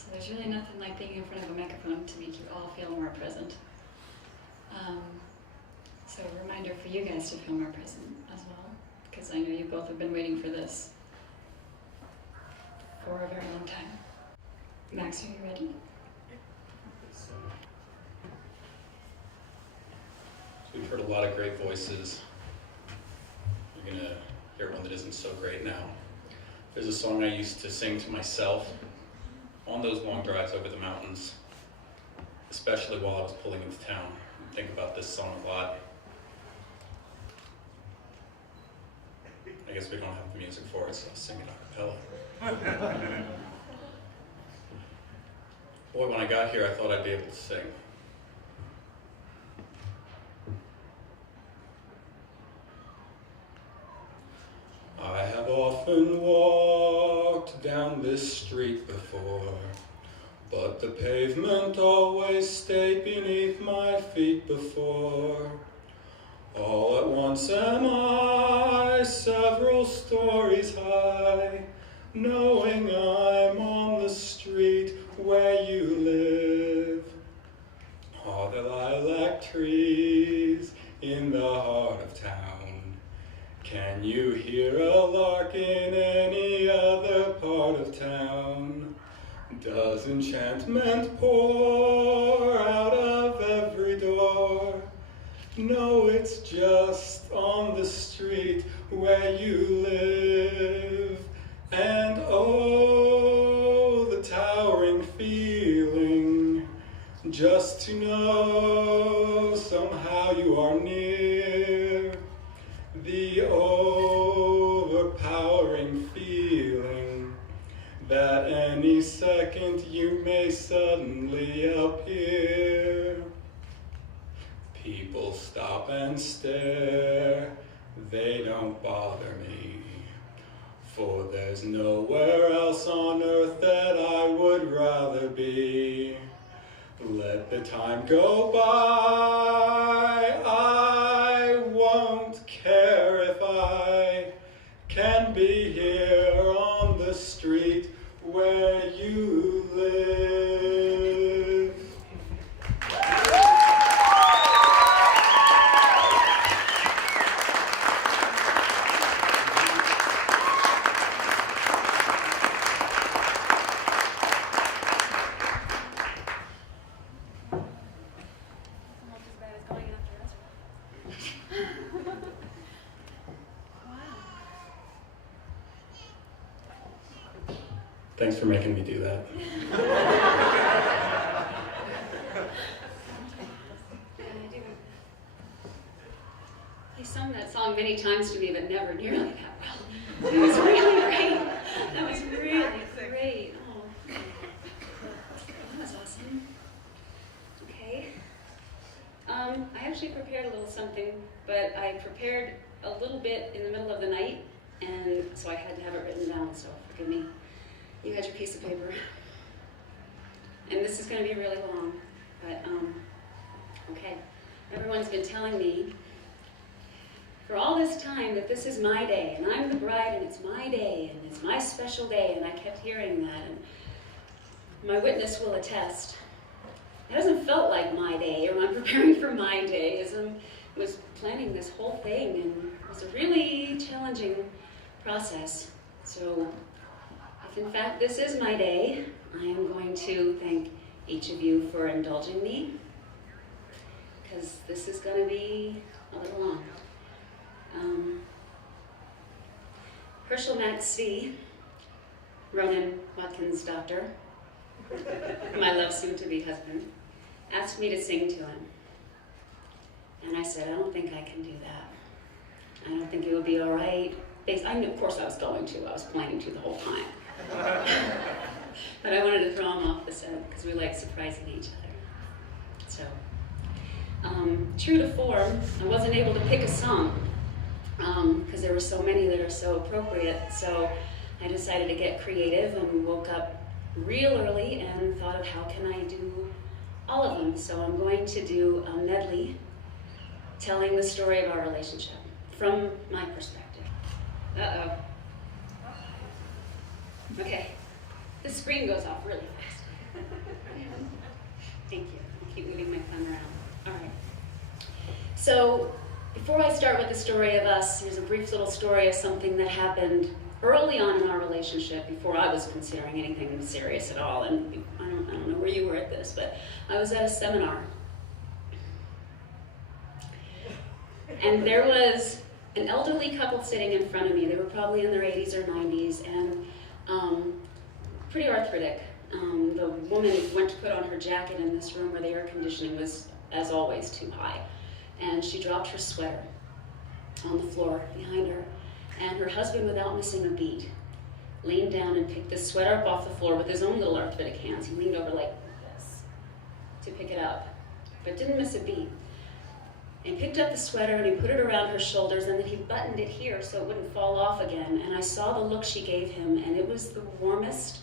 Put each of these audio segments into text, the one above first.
So there's really nothing like being in front of a microphone to make you all feel more present. So a reminder for you guys to feel more present as well, because I know you both have been waiting for this for a very long time. Max, are you ready? So we've heard a lot of great voices. You're gonna hear one that isn't so great now. There's a song I used to sing to myself on those long drives over the mountains, especially while I was pulling into town. I think about this song a lot. I guess we don't have the music for it, so I'll sing it a cappella. Boy, when I got here, I thought I'd be able to sing. I have often walked down this street before, but the pavement always stayed beneath my feet before. All at once am I several stories high, knowing I'm on the street where you live. Are the lilac trees in the heart of town? Can you hear a lark in any other part of town? Does enchantment pour out of every door? No, it's just on the street where you live. And oh, the towering feeling, just to know somehow you are near. The overpowering feeling that any second you may suddenly appear. People stop and stare, they don't bother me, for there's nowhere else on earth that I would rather be. Let the time go by, I won't care if I can be here on the street where you live. Thanks for making me do that. He sung that song many times to me, but never nearly that well. It was really great. That was really great. Oh, that was awesome. Okay. I actually prepared a little something, but I prepared a little bit in the middle of the night, and so I had to have it written down, so forgive me. You had your piece of paper. And this is going to be really long, but okay. Everyone's been telling me for all this time that this is my day, and I'm the bride, and it's my day, and it's my special day, and I kept hearing that, and my witness will attest. It hasn't felt like my day, or I'm preparing for my day, as I was planning this whole thing, and it was a really challenging process. So, if in fact this is my day, I am going to thank each of you for indulging me, because this is going to be a little long. Herschel Max Svee, Ronan Watkins' doctor, my love soon-to-be husband, asked me to sing to him. And I said, I don't think I can do that. I don't think it would be all right. I knew, of course I was going to. I was planning to the whole time. But I wanted to throw him off the scent because we like surprising each other. So, true to form, I wasn't able to pick a song because there were so many that are so appropriate. So I decided to get creative and woke up real early and thought of how can I do all of them. So I'm going to do a medley telling the story of our relationship from my perspective. Uh-oh. Okay, the screen goes off really fast. Thank you. I'll keep moving my thumb around. All right. So, before I start with the story of us, here's a brief little story of something that happened early on in our relationship, before I was considering anything serious at all. And I don't know where you were at this, but I was at a seminar. And there was an elderly couple sitting in front of me. They were probably in their 80s or 90s, and pretty arthritic. The woman went to put on her jacket in this room where the air conditioning was, as always, too high. And she dropped her sweater on the floor behind her. And her husband, without missing a beat, leaned down and picked the sweater up off the floor with his own little arthritic hands. He leaned over like this to pick it up, but didn't miss a beat. And picked up the sweater and he put it around her shoulders, and then he buttoned it here so it wouldn't fall off again. And I saw the look she gave him, and it was the warmest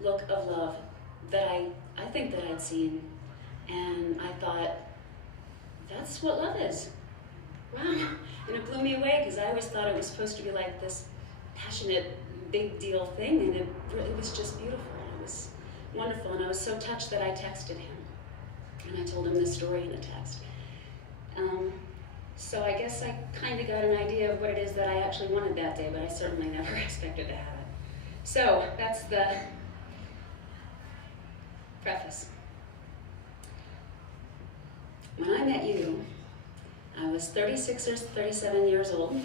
look of love that I think that I'd seen. And I thought, that's what love is. Wow. And it blew me away, because I always thought it was supposed to be like this passionate, big deal thing, and it was just beautiful. It was wonderful, and I was so touched that I texted him. And I told him this story in a text. So I guess I kind of got an idea of what it is that I actually wanted that day, but I certainly never expected to have it. So that's the preface. When I met you, I was 36 or 37 years old.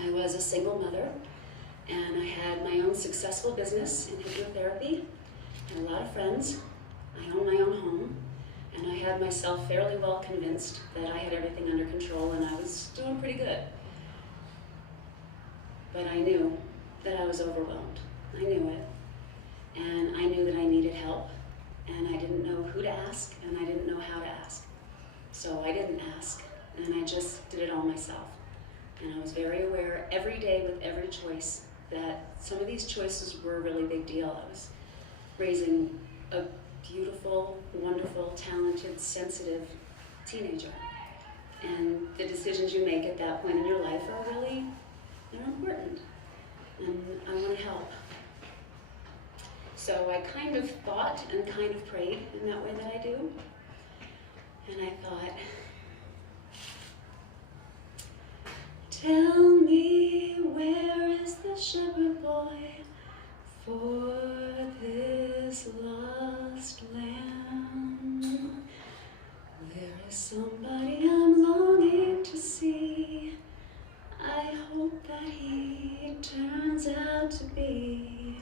I was a single mother, and I had my own successful business in hypnotherapy, had a lot of friends. I owned my own home, and I had myself fairly well convinced that I had everything under control and I was doing pretty good. But I knew that I was overwhelmed. I knew it. And I knew that I needed help, and I didn't know who to ask, and I didn't know how to ask. So I didn't ask, and I just did it all myself. And I was very aware every day with every choice that some of these choices were a really big deal. I was raising a beautiful, wonderful, talented, sensitive teenager. And the decisions you make at that point in your life are really, they're important. And I want to help. So I kind of thought and kind of prayed in that way that I do. And I thought, tell me, where is the shepherd boy for this lost lamb? There is somebody I'm longing to see. I hope that he turns out to be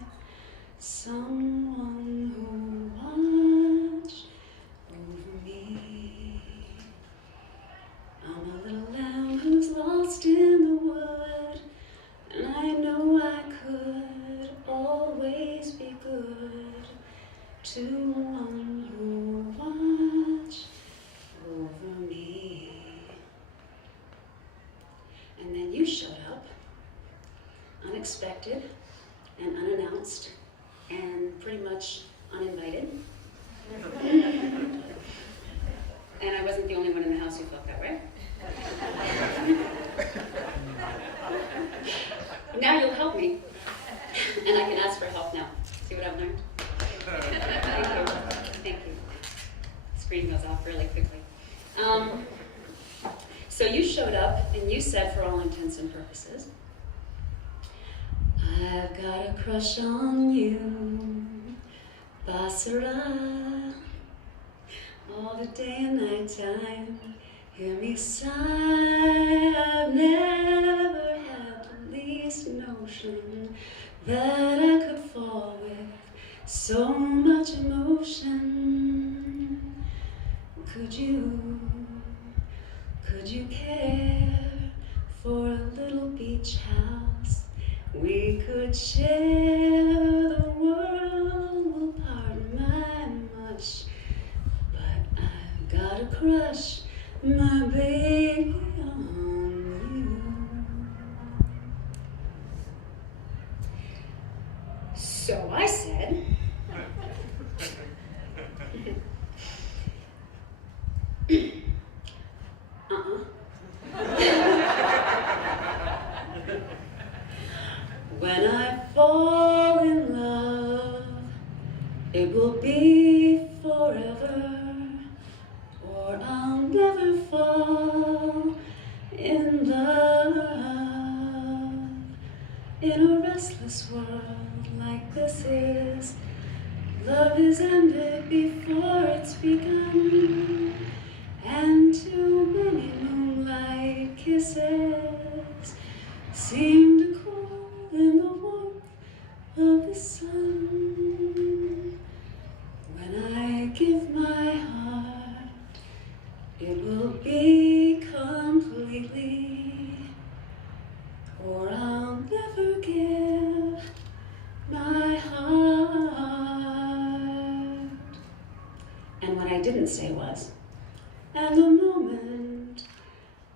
someone who watched over me. I'm a little lamb who's lost in the wood, and I know I could always be good to one who watched over me. And then you showed up, unexpected and unannounced, and pretty much uninvited. And I wasn't the only one in the house who felt that way. Now you'll help me, and I can ask for help now. See what I've learned? Thank you. Thank you. Screen goes off really quickly. So you showed up, and you said, for all intents and purposes, I've got a crush on you, Basara. All the day and night time, hear me sigh. I've never had the least notion that I could fall with so much emotion. Could you care for a little beach house? We could share the world, will pardon my much, but I've got a crush, my baby, on you. So I said, when I fall in love, It will be forever, or I'll never fall in love. In a restless world like this is, love is ended before it's begun, and too many moonlight kisses seem to cool in the warmth of the sun. When I give my heart, it will be completely, or I'll never give my heart. And what I didn't say was, and the moment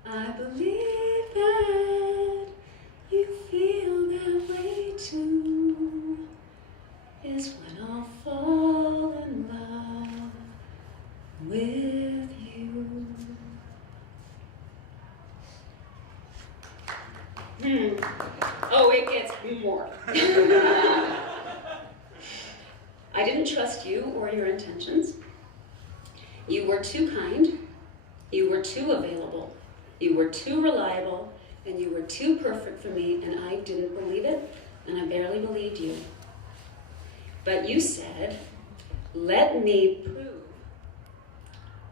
I believe that you feel that way too is when I'll fall in love with you. Oh, it gets more. I didn't trust you or your intentions. You were too kind. You were too available. You were too reliable. And you were too perfect for me, and I didn't believe it, and I barely believed you. But you said, let me prove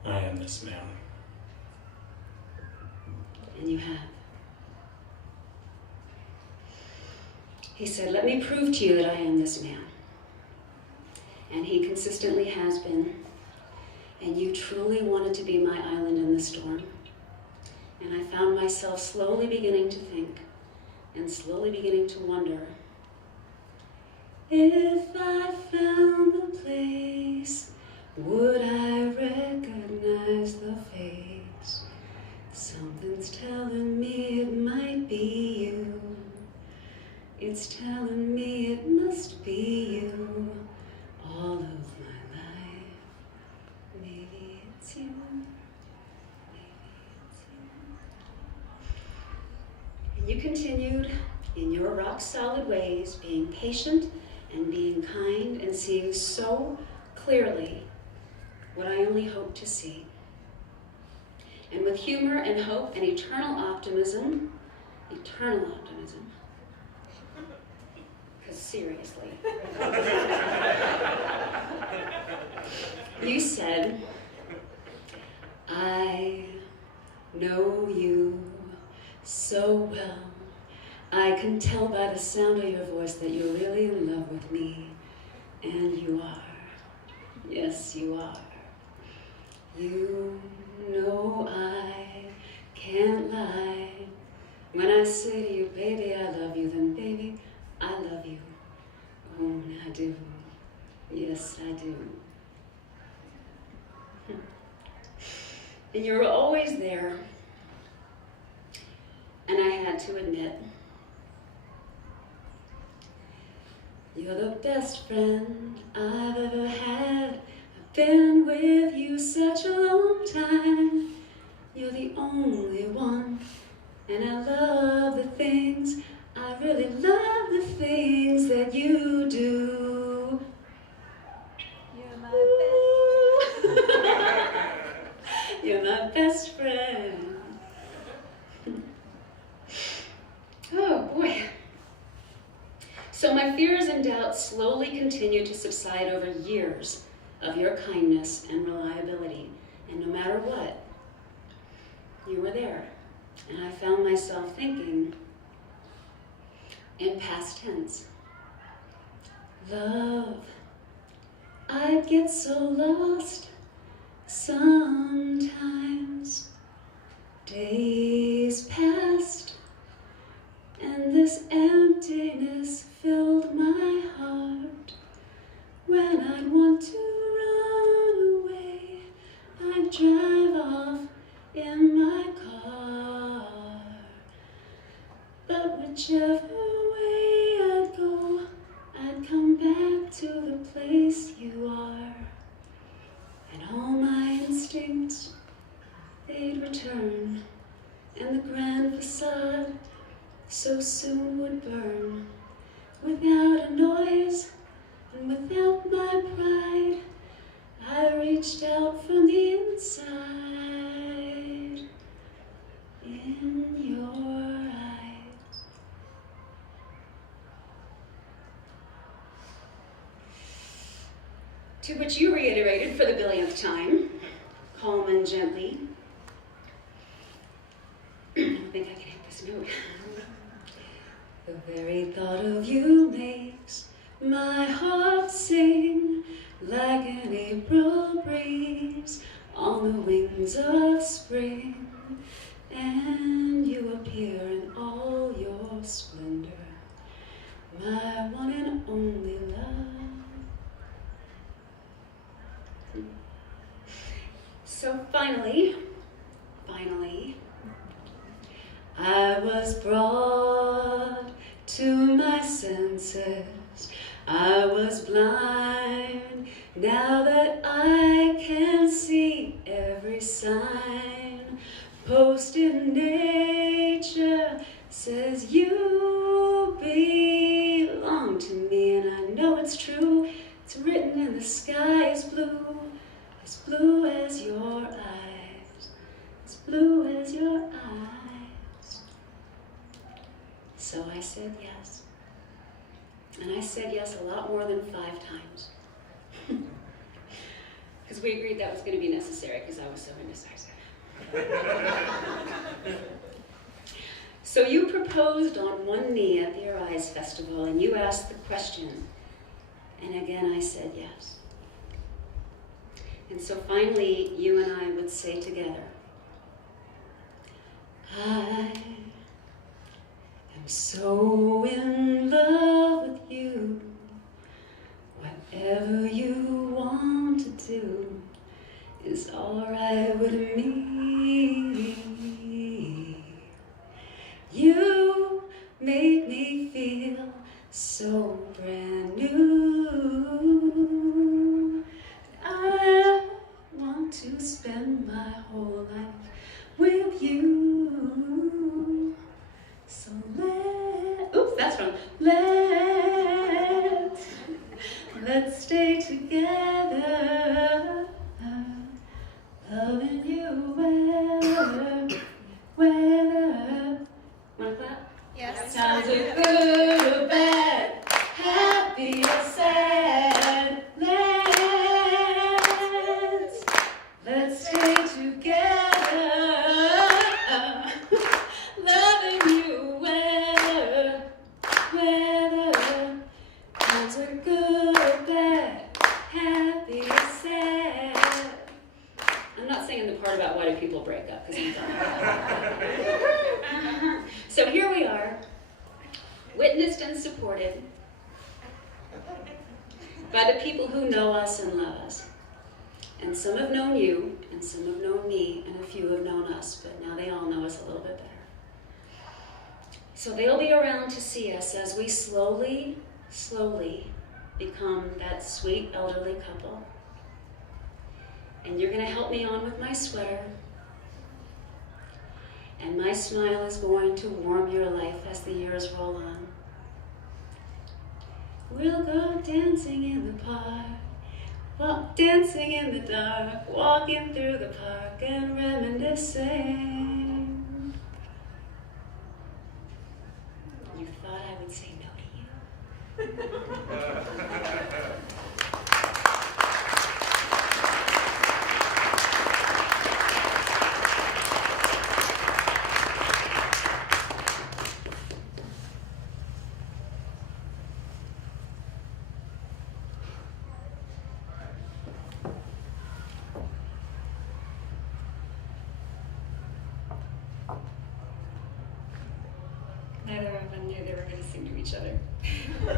I am this man. And you have. He said, let me prove to you that I am this man. And he consistently has been. And you truly wanted to be my island in the storm. And I found myself slowly beginning to think and slowly beginning to wonder, if I found the place, would I recognize the face? Something's telling me it might be you. It's telling me it must be you. All of my life, maybe it's you. You continued in your rock-solid ways, being patient and being kind and seeing so clearly what I only hoped to see. And with humor and hope and eternal optimism, because seriously, you said, I know you so well. I can tell by the sound of your voice that you're really in love with me. And you are. Yes, you are. You know I can't lie. When I say to you, baby, I love you, then baby, I love you. Oh, I do. Yes, I do. And you're always there. And I had to admit, you're the best friend I've ever had. I've been with you such a long time. You're the only one. And I love the things, I really love the things that you do. You're my best friend. You're my best friend. Oh boy. So my fears and doubts slowly continued to subside over years of your kindness and reliability. And no matter what, you were there. And I found myself thinking in past tense. Love, I'd get so lost sometimes. Days passed, and this emptiness filled my heart. When I'd want to run away, I'd drive off in my car. But whichever way I'd go, I'd come back to the place you are. And all my instincts, they'd return, and the grand facade so soon would burn, without a noise and without my pride. To which you reiterated for the billionth time, calm and gently. I don't think I can hit this note. The very thought of you makes my heart sing like an April breeze on the wings of spring, and you appear in all your splendor, my one and only love. So finally, I was brought to my senses. I was blind, now that I can see every sign. Posted nature says you belong to me, and I know it's true. It's written in the sky as blue as your eyes, as blue as your eyes. So I said yes. And I said yes a lot more than 5 times. Because we agreed that was going to be necessary because I was so indecisive. So you proposed on one knee at the Your Eyes Festival, and you asked the question. And again I said yes. And so finally you and I would say together, I am so in love with you. Whatever you want to do is all right with me. You make me feel so brand new. I want to spend my whole life with you. So let's stay together, loving you weather. Wanna clap? Yes. Times are good or bad, happy or sad. Let's stay together, loving you weather. Times are good or bad, happy or sad. I'm not singing the part about why do people break up, because I'm done. So here we are, witnessed and supported by the people who know us and love us. And some have known you, and some have known me, and a few have known us, but now they all know us a little bit better. So they'll be around to see us as we slowly become that sweet elderly couple. And you're going to help me on with my sweater. And my smile is going to warm your life as the years roll on. We'll go dancing in the park, dancing in the dark, walking through the park and reminiscing. You thought I would say no to you? Neither of them knew they were going to sing to each other. I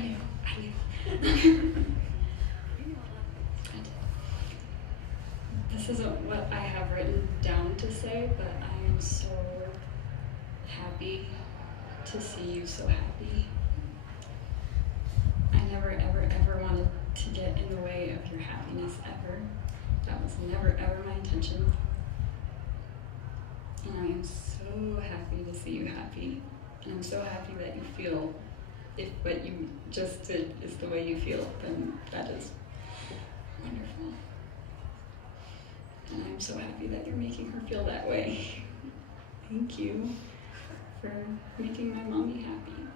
knew. I did. This isn't what I have written down to say, but I am so happy to see you so happy. I never, ever, ever wanted to get in the way of your happiness ever. That was never, ever my intention. And I am so happy to see you happy. And I'm so happy that you feel, if what you just did is the way you feel, then that is wonderful. And I'm so happy that you're making her feel that way. Thank you for making my mommy happy.